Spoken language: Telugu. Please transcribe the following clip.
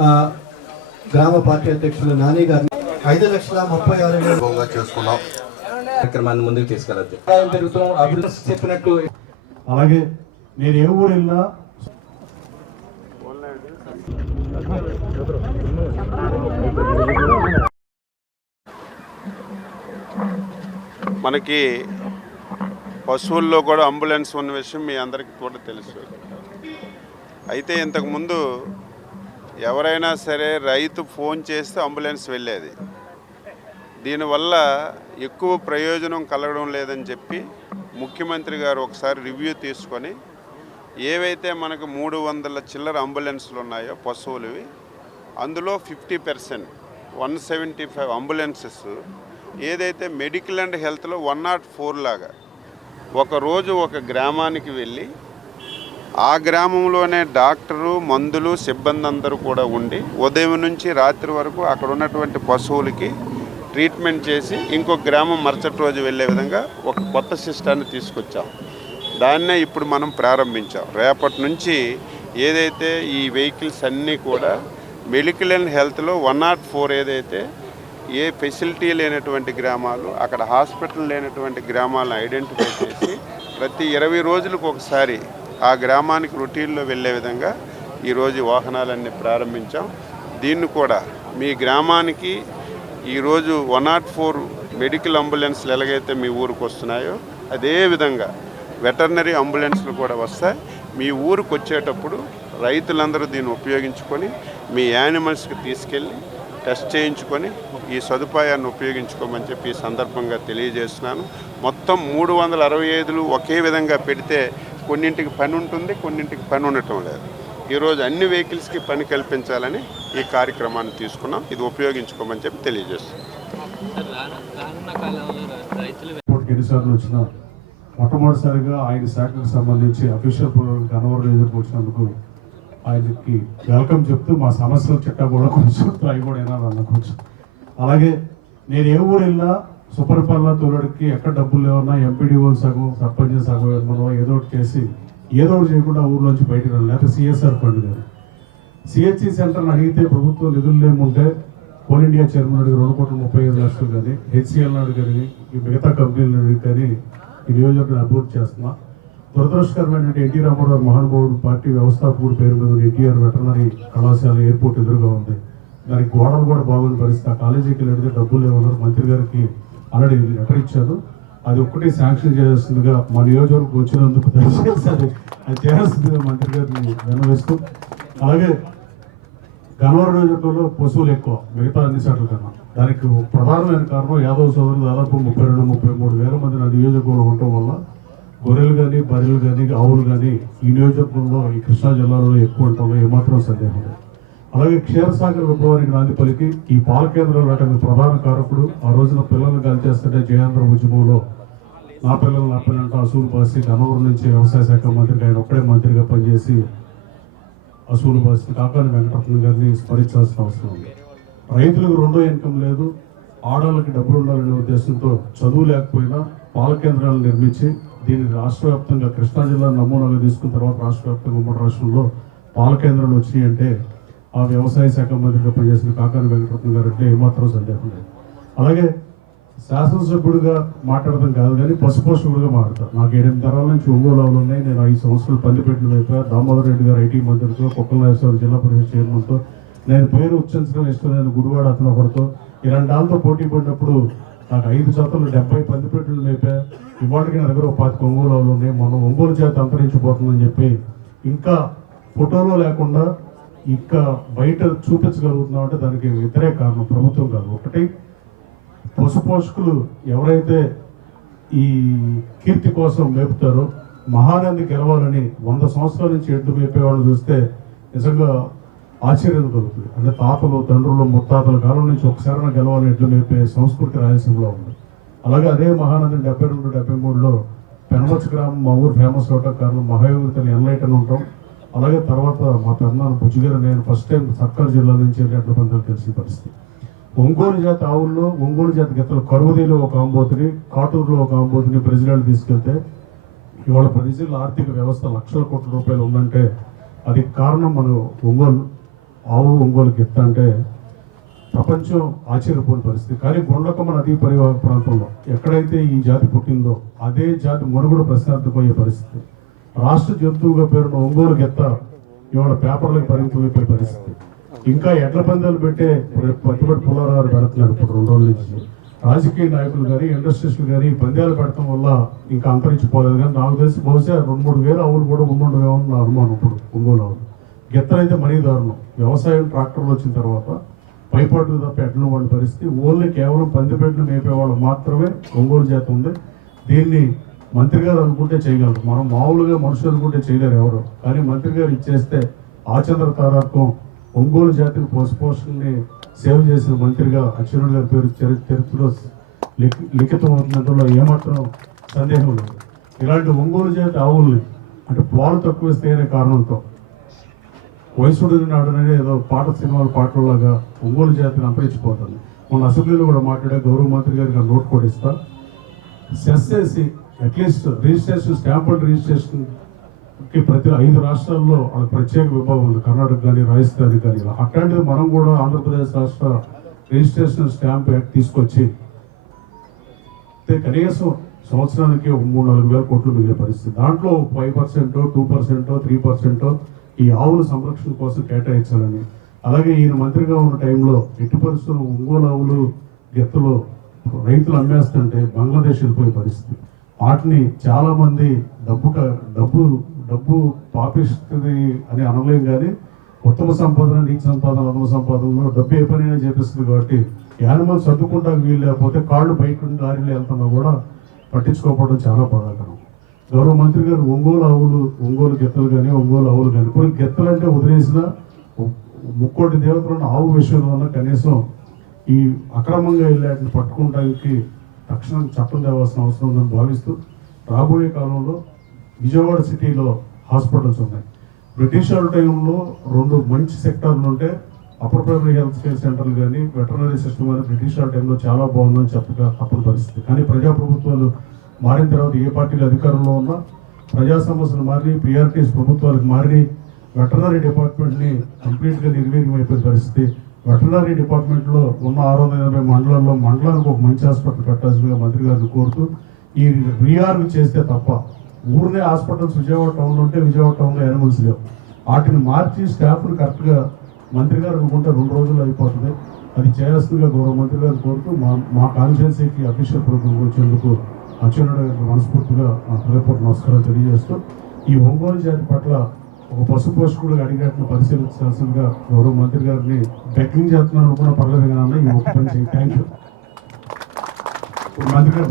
ఆ, గ్రామ పార్టీ అధ్యక్షులు నాని గారిని ఐదు లక్షల ముప్పై ఆరు వేల చేసుకున్నాం. కార్యక్రమాన్ని ముందుకు పెరుగుతూ అభివృద్ధి చెప్పినట్టు అలాగే నేను ఏ ఊరు వెళ్ళినా మనకి పశువుల్లో కూడా అంబులెన్స్ ఉన్న విషయం మీ అందరికీ కూడా తెలుసు. అయితే ఇంతకుముందు ఎవరైనా సరే రైతు ఫోన్ చేస్తే అంబులెన్స్ వెళ్ళేది. దీనివల్ల ఎక్కువ ప్రయోజనం కలగడం లేదని చెప్పి ముఖ్యమంత్రి గారు ఒకసారి రివ్యూ తీసుకొని ఏవైతే మనకు మూడు వందల చిల్లర అంబులెన్స్లు ఉన్నాయో పశువులవి అందులో fifty percent one seventy five ambulances ఏదైతే మెడికల్ అండ్ హెల్త్లో వన్ నాట్ ఫోర్ లాగా ఒకరోజు ఒక గ్రామానికి వెళ్ళి ఆ గ్రామంలోనే డాక్టరు మందులు సిబ్బంది అందరూ కూడా ఉండి ఉదయం నుంచి రాత్రి వరకు అక్కడ ఉన్నటువంటి పశువులకి ట్రీట్మెంట్ చేసి ఇంకొక గ్రామం మరుసటి రోజు వెళ్ళే విధంగా ఒక కొత్త సిస్టాన్ని తీసుకొచ్చాం. దాన్నే ఇప్పుడు మనం ప్రారంభించాం. రేపటి నుంచి ఏదైతే ఈ వెహికల్స్ అన్నీ కూడా మెడికల్ అండ్ హెల్త్లో వన్ నాట్ ఫోర్ ఏదైతే ఏ ఫెసిలిటీ లేనటువంటి గ్రామాలు అక్కడ హాస్పిటల్ లేనటువంటి గ్రామాలను ఐడెంటిఫై చేసి ప్రతి ఇరవై రోజులకు ఒకసారి ఆ గ్రామానికి రొటీన్లో వెళ్ళే విధంగా ఈరోజు వాహనాలన్నీ ప్రారంభించాం. దీన్ని కూడా మీ గ్రామానికి ఈరోజు వన్ నాట్ ఫోర్ మెడికల్ అంబులెన్స్లు ఎలాగైతే మీ ఊరికి వస్తున్నాయో అదేవిధంగా వెటర్నరీ అంబులెన్స్లు కూడా వస్తాయి. మీ ఊరికి వచ్చేటప్పుడు రైతులందరూ దీన్ని ఉపయోగించుకొని మీ యానిమల్స్కి తీసుకెళ్ళి టెస్ట్ చేయించుకొని ఈ సదుపాయాన్ని ఉపయోగించుకోమని చెప్పి ఈ సందర్భంగా తెలియజేస్తున్నాను. మొత్తం మూడు వందల అరవై ఐదులు ఒకే విధంగా పెడితే కొన్నింటికి పని ఉంటుంది కొన్నింటికి పని ఉండటం లేదు. ఈరోజు అన్ని వెహికల్స్కి పని కల్పించాలని ఈ కార్యక్రమాన్ని తీసుకున్నాం. ఇది ఉపయోగించుకోమని చెప్పి తెలియజేస్తున్నాం. ఎన్నిసార్లు మొట్టమొదటిసారిగా ఆయన శాఖకు సంబంధించి అఫీషియల్ ప్రోగ్రామ్ గన్నవరం ఎదుర్కొచ్చినందుకు ఆయనకి వెల్కమ్ చెప్తూ మా సమస్యల చిట్టా కూడా కొంచెం ట్రై కూడా వినాలన్న అనుకోవచ్చు. అలాగే నేను ఏ ఊరు వెళ్ళినా సుపరిపాలన తోలడికి ఎక్కడ డబ్బులు లేవన్నా ఎంపీడీఓ సగం సర్పంచ్ సగం ఏమన్నా ఏదో ఒకటి చేసి ఏదో ఒకటి చేయకుండా ఊర్లోంచి బయటకు రాలి లేకపోతే సిఎస్ఆర్ ఫండ్ కానీ సిహెచ్సి సెంటర్ని అడిగితే ప్రభుత్వం నిధులు లేముంటే కోల్ ఇండియా చైర్మన్ అడిగి రెండు కోట్ల ముప్పై ఐదు లక్షలు కానీ హెచ్సిఎల్ అడిగి ఈ మిగతా కంపెనీలు అడిగి కానీ ఈ నియోజకవర్గం అభివృద్ధి చేస్తున్నాను దురదృష్టకరమైనటువంటి ఎన్టీ రామారావు మహానుభావుడు పార్టీ వ్యవస్థాపకుడు పేరు మీద ఎన్టీఆర్ వెటర్నరీ కళాశాల ఎయిర్పోర్ట్ ఎదురుగా ఉంది. దానికి గోడలు కూడా బాగుంది పరిస్థితి. ఆ కాలేజీకి వెళ్ళితే డబ్బులు లేవన్నారు. మంత్రి గారికి ఆల్రెడీ లెటర్ ఇచ్చారు. అది ఒక్కటే శాంక్షన్ చేయాల్సిందిగా మా నియోజకవర్గం వచ్చినందుకు దయచేసి అది అది చేయాల్సిందిగా మంత్రి గారిని విన్నవిస్తూ అలాగే గన్నవరం నియోజకవర్గంలో పశువులు ఎక్కువ మిగతా అన్ని చోట్ల కన్నా. దానికి ప్రధానమైన కారణం యాదవ్ సోదరులు దాదాపు ముప్పై రెండు ముప్పై మూడు వేల మంది నా నియోజకవర్గంలో ఉండటం వల్ల గొర్రెలు కానీ బర్రెలు కానీ ఆవులు కానీ ఈ నియోజకవర్గంలో ఈ కృష్ణా జిల్లాలో ఎక్కువ ఉంటామో ఏమాత్రం సందేహం అలాగే క్షీరసాగర్ విప్లవానికి నాంది పలికి ఈ పాల కేంద్రాలు రావడానికి ప్రధాన కారకుడు. ఆ రోజున పిల్లల్ని కాల్చేస్తుంటే జయాంధ్ర ఉద్యమంలో నా పిల్లలు నా పిల్లలంటే అసూలు బాసి గన్నవరం నుంచి వ్యవసాయ శాఖ మంత్రిగా ఆయన ఒక్కడే మంత్రిగా పనిచేసి అసూలు బాసి కాకాని వెంకటరత్న గారిని స్మరించాల్సిన అవసరం ఉంది. రైతులకు రెండో ఇన్కమ్ లేదు. ఆడవాళ్ళకి డబ్బులు ఉండాలనే ఉద్దేశంతో చదువు లేకపోయినా పాల కేంద్రాలను నిర్మించి దీన్ని రాష్ట్ర వ్యాప్తంగా కృష్ణా జిల్లా నమూనాగా తీసుకున్న తర్వాత రాష్ట్ర వ్యాప్తంగా ఉమ్మడి రాష్ట్రంలో పాల కేంద్రాలు వచ్చినాయి అంటే ఆ వ్యవసాయ శాఖ మంత్రిగా పనిచేసిన కాకాని వెంకటరత్న గారు అంటే ఏమాత్రం సందేహం లేదు. అలాగే శాసనసభ్యుడిగా మాట్లాడడం కాదు కానీ పశుపోషకుడిగా మాట్లాడతాను నాకు ఎనిమిది తరాల నుంచి ఒంగోలు ఉన్నాయి. నేను ఐదు సంవత్సరాలు పందిపెట్టిన వైపు దామోదర్ రెడ్డి గారు ఐటీ మంత్రితో కుక్కల జిల్లా పరిషత్ చైర్మన్తో. నేను పేరు ఉచ్చరించడం ఇష్టం నేను గుడివాడ అతను ఒకరితో. ఇలాంటి వాళ్ళతో పోటీ పడినప్పుడు నాకు ఐదు జతలు డెబ్బై పందిపెట్టులు మేపా ఇవాటికి నా దగ్గర ఒక పాతి ఒంగోలు ఉన్నాయి. మొన్న ఒంగోలు చేత అంతరించిపోతుందని చెప్పి ఇంకా ఫోటోలో లేకుండా ఇంకా బయట చూపించగలుగుతున్నాం అంటే దానికి వ్యతిరేక కారణం ప్రభుత్వం కాదు. ఒకటి పశు పోషకులు ఎవరైతే ఈ కీర్తి కోసం మేపుతారో మహానంది గెలవాలని వంద సంవత్సరాల నుంచి ఎడ్డు మేపేవాళ్ళు చూస్తే నిజంగా ఆశ్చర్యం కలుగుతుంది. అంటే తాతలు తండ్రులు ముత్తాతల కాలం నుంచి ఒకసారి గెలవాలి ఎడ్లు నేర్పే సంస్కృతి రాయలసీమలో ఉంది. అలాగే అదే మహానది డెబ్బై రెండు డెబ్బై మూడులో పెనమచ్చ గ్రామం మా ఊరు ఫేమస్ అవటం కారణం మహాయోగితలు ఎన్లైటన్ ఉంటాం. అలాగే తర్వాత మా పెద్దనాన్న బుజ్జిగారు నేను ఫస్ట్ టైం సర్కార్ జిల్లా నుంచి ఎడ్ల పందాలు తెలిసిన పరిస్థితి. ఒంగోలు జాతి ఆవుల్లో ఒంగోలు జాతి గతలు కరువుదీలో ఒక ఆంబోతుని కాటూరులో ఒక ఆంబోతుని బ్రెజిలాలు తీసుకెళ్తే ఇవాళ ప్రజల ఆర్థిక వ్యవస్థ లక్షల కోట్ల రూపాయలు ఉందంటే అది కారణం మనం ఒంగోలు. ఆవు ఒంగోలు గిత్త అంటే ప్రపంచం ఆశ్చర్యపోయిన పరిస్థితి. కానీ బొండకమ్మ నదీ పరివాహ ప్రాంతంలో ఎక్కడైతే ఈ జాతి పుట్టిందో అదే జాతి మనుగడ ప్రశ్నార్థమయ్యే పరిస్థితి. రాష్ట్ర జంతువుగా పేరున్న ఒంగోలు గెత్త ఇవాళ పేపర్లకు పరిమితమైపోయే పరిస్థితి. ఇంకా ఎడ్ల పందాలు పెట్టే పట్టుబడి పుల్లారావు పెడుతున్నారు ఇప్పుడు రెండు రోజుల నుంచి. రాజకీయ నాయకులు కానీ ఇండస్ట్రీస్లు కానీ పందాలు పెట్టడం వల్ల ఇంకా అంతరించిపోలేదు. కానీ నాకు తెలిసి బహుశా రెండు మూడు వేల ఆవులు కూడా ఉండుండవేమో అని నా అనుమానం ఇప్పుడు ఒంగోలు ఆవులు. గెత్తలైతే మరీ దారుణం. వ్యవసాయం ట్రాక్టర్లు వచ్చిన తర్వాత పైపాటు తప్ప ఎడ్లను వాడి పరిస్థితి. ఓన్లీ కేవలం పందిపెట్లు మేపేవాళ్ళు మాత్రమే ఒంగోలు జాతి ఉంది. దీన్ని మంత్రి గారు అనుకుంటే చేయగలరు. మనం మామూలుగా మనుషులు అనుకుంటే చేయలేరు ఎవరు. కానీ మంత్రి గారు ఇచ్చేస్తే ఆచంద్ర తారాత్వం ఒంగోలు జాతికి పశుపోషణని సేవ చేసిన మంత్రిగా అచ్చెన్నాయుడు గారి పేరు చరి- చరిత్రలో లిఖి- లిఖితం అవుతున్నట్లో ఏమాత్రం సందేహం లేదు. ఇలాంటి ఒంగోలు జాతి ఆవుల్ని అంటే పాలు తక్కువ ఇస్తే కారణంతో వయసుడు నాడు ఏదో పాట సినిమాలు పాటలాగా ఒంగోలు జాతిని అంతరించిపోతుంది మన అసెంబ్లీలో కూడా మాట్లాడే గౌరవ మంత్రి గారికి నోట్ కూడా ఇస్తా. సెస్ చేసి అట్లీస్ట్ రిజిస్ట్రేషన్ స్టాంపుల్ రిజిస్ట్రేషన్కి ప్రతి ఐదు రాష్ట్రాల్లో వాళ్ళకి ప్రత్యేక విభాగం ఉంది. కర్ణాటక కానీ రాజస్థాన్ కానీ ఇలా అట్లాంటిది మనం కూడా ఆంధ్రప్రదేశ్ రాష్ట్ర రిజిస్ట్రేషన్ స్టాంప్ యాక్ట్ తీసుకొచ్చి అయితే కనీసం సంవత్సరానికి మూడు నాలుగు వేల కోట్లు మిగిలే పరిస్థితి. దాంట్లో ఫైవ్ పర్సెంటో టూ పర్సెంటో త్రీ పర్సెంటో ఈ ఆవుల సంరక్షణ కోసం కేటాయించాలని. అలాగే ఈయన మంత్రిగా ఉన్న టైంలో ఎట్టి పరిస్థితులు ఒంగోలు ఆవులు గెత్తలు రైతులు అమ్మేస్తుంటే బంగ్లాదేశ్ వెళ్ళిపోయే పరిస్థితి. వాటిని చాలామంది డబ్బు డబ్బు డబ్బు పాపిస్తుంది అని అనలేం కానీ ఉత్తమ సంపాదన నీటి సంపాదన అధమ సంపాదనలో డబ్బు ఏ పనైనా చేపిస్తుంది కాబట్టి యానిమల్ సర్దుకుంటా వీలు లేకపోతే కాళ్ళు బయట దారిలో వెళ్తున్నా కూడా పట్టించుకోకపోవడం చాలా బాధాకరం. గౌరవ మంత్రి గారు ఒంగోలు ఆవులు ఒంగోలు గెత్తలు కానీ ఒంగోలు ఆవులు కానీ కొన్ని గెత్తలు అంటే వదిలేసిన ముక్కోటి దేవతలను ఆవు విషయంలో వల్ల కనీసం ఈ అక్రమంగా వెళ్ళాటిని పట్టుకోవడానికి తక్షణం చట్టం తేవాల్సిన అవసరం ఉందని భావిస్తూ రాబోయే కాలంలో విజయవాడ సిటీలో హాస్పిటల్స్ ఉన్నాయి. బ్రిటిష్ వాళ్ళ టైంలో రెండు మంచి సెక్టార్లు ఉంటే అప్పర్ ప్రైమరీ హెల్త్ కేర్ సెంటర్లు కానీ వెటర్నరీ సిస్టమ్ కానీ బ్రిటిష్ వాళ్ళ టైంలో చాలా బాగుందని చెప్పక తప్పని పరిస్థితి. కానీ ప్రజా ప్రభుత్వాలు మారిన తర్వాత ఏ పార్టీలు అధికారంలో ఉన్నా ప్రజా సమస్యలు మారి పిఆర్టీఎస్ ప్రభుత్వాలకు మారి వెటర్నరీ డిపార్ట్మెంట్ని కంప్లీట్గా నిర్వీర్యం అయిపోయిన పరిస్థితి. వెటర్నరీ డిపార్ట్మెంట్లో ఉన్న ఆరు వందల ఎనభై మండలాల్లో మండలానికి ఒక మంచి హాస్పిటల్ పెట్టాల్సిందిగా మంత్రి గారిని కోరుతూ ఈ రీఆర్వ్ చేస్తే తప్ప ఊరినే హాస్పిటల్స్ విజయవాడ టౌన్లో ఉంటే విజయవాడ టౌన్లో యానిమల్స్ లేవు. వాటిని మార్చి స్టాఫ్ను కరెక్ట్గా మంత్రి గారు అనుకుంటే రెండు రోజుల్లో అయిపోతుంది. అది చేయాల్సిందిగా గౌరవ మంత్రి గారు కోరుతూ మా మా కాన్స్టిట్యున్సీకి అఫీషియల్ ప్రోగ్రామ్ వచ్చేందుకు అచ్చెన్నాయుడు గారికి మనస్ఫూర్తిగా నా హృదయపూర్వక నమస్కారాలు తెలియజేస్తూ ఈ ఒంగోలు జాతి పట్ల ఒక పశు పోషకుడిగా అడిగినట్లు పరిశీలించాల్సిందిగా గౌరవ మంత్రి గారిని బెగ్గింగ్ చేస్తున్నాను కూడా పర్లేదు కానీ ఈ ఒక్క పని చేయి. థ్యాంక్ యూ మంత్రి గారు